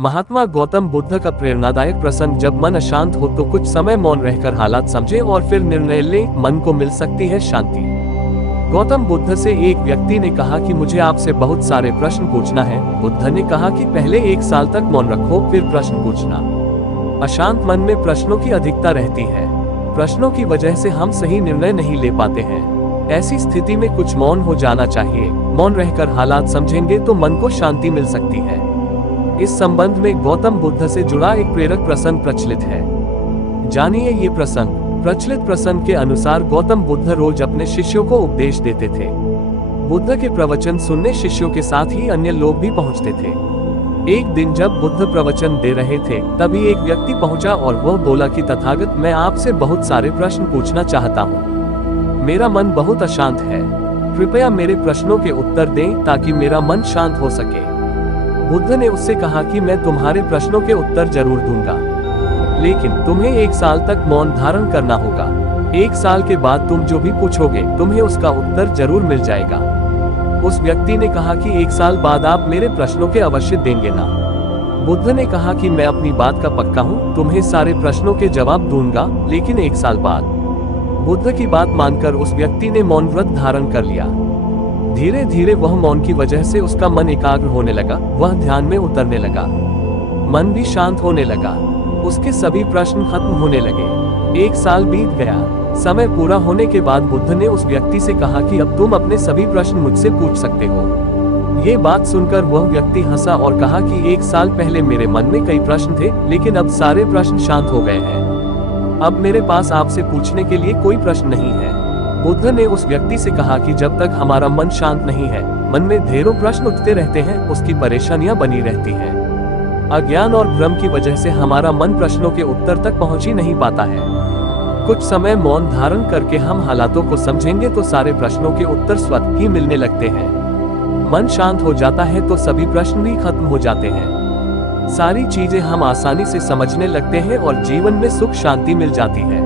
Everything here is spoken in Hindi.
महात्मा गौतम बुद्ध का प्रेरणादायक प्रसंग। जब मन अशांत हो तो कुछ समय मौन रहकर हालात समझे और फिर निर्णय ले, मन को मिल सकती है शांति। गौतम बुद्ध से एक व्यक्ति ने कहा कि मुझे आपसे बहुत सारे प्रश्न पूछना है। बुद्ध ने कहा कि पहले 1 साल तक मौन रखो, फिर प्रश्न पूछना। अशांत मन में प्रश्नों की अधिकता रहती है। प्रश्नों की वजह से हम सही निर्णय नहीं ले पाते हैं। ऐसी स्थिति में कुछ मौन हो जाना चाहिए। मौन रहकर हालात समझेंगे तो मन को शांति मिल सकती है। इस संबंध में गौतम बुद्ध से जुड़ा एक प्रेरक प्रसंग प्रचलित है। जानिए ये प्रसंग। प्रचलित प्रसंग के अनुसार गौतम बुद्ध रोज अपने शिष्यों को उपदेश देते थे। बुद्ध के प्रवचन सुनने शिष्यों के साथ ही अन्य लोग भी पहुंचते थे। एक दिन जब बुद्ध प्रवचन दे रहे थे, तभी एक व्यक्ति पहुंचा और वह बोला कि तथागत, मैं आपसे बहुत सारे प्रश्न पूछना चाहता हूँ। मेरा मन बहुत अशांत है। कृपया मेरे प्रश्नों के उत्तर दें ताकि मेरा मन शांत हो सके। बुद्ध ने उससे कहा कि मैं तुम्हारे प्रश्नों के उत्तर जरूर दूंगा, लेकिन तुम्हें 1 साल तक मौन धारण करना होगा। 1 साल के बाद तुम जो भी पूछोगे, तुम्हें उसका उत्तर जरूर मिल जाएगा। उस व्यक्ति ने कहा कि 1 साल बाद आप मेरे प्रश्नों के अवश्य देंगे ना? बुद्ध ने कहा कि मैं अपनी बात का पक्का हूँ, तुम्हें सारे प्रश्नों के जवाब दूंगा, लेकिन 1 साल बाद। बुद्ध की बात मानकर उस व्यक्ति ने मौन व्रत धारण कर लिया। धीरे धीरे वह मौन की वजह से उसका मन एकाग्र होने लगा। वह ध्यान में उतरने लगा। मन भी शांत होने लगा। उसके सभी प्रश्न खत्म होने लगे। 1 साल बीत गया। समय पूरा होने के बाद बुद्ध ने उस व्यक्ति से कहा कि अब तुम अपने सभी प्रश्न मुझसे पूछ सकते हो। ये बात सुनकर वह व्यक्ति हंसा और कहा कि 1 साल पहले मेरे मन में कई प्रश्न थे, लेकिन अब सारे प्रश्न शांत हो गए हैं। अब मेरे पास आपसे पूछने के लिए कोई प्रश्न नहीं है। बुद्ध ने उस व्यक्ति से कहा कि जब तक हमारा मन शांत नहीं है, मन में ढेरों प्रश्न उठते रहते हैं, उसकी परेशानियां बनी रहती हैं। अज्ञान और भ्रम की वजह से हमारा मन प्रश्नों के उत्तर तक पहुंच ही नहीं पाता है। कुछ समय मौन धारण करके हम हालातों को समझेंगे तो सारे प्रश्नों के उत्तर स्वतः ही मिलने लगते हैं। मन शांत हो जाता है तो सभी प्रश्न भी खत्म हो जाते हैं। सारी चीजें हम आसानी से समझने लगते हैं और जीवन में सुख शांति मिल जाती है।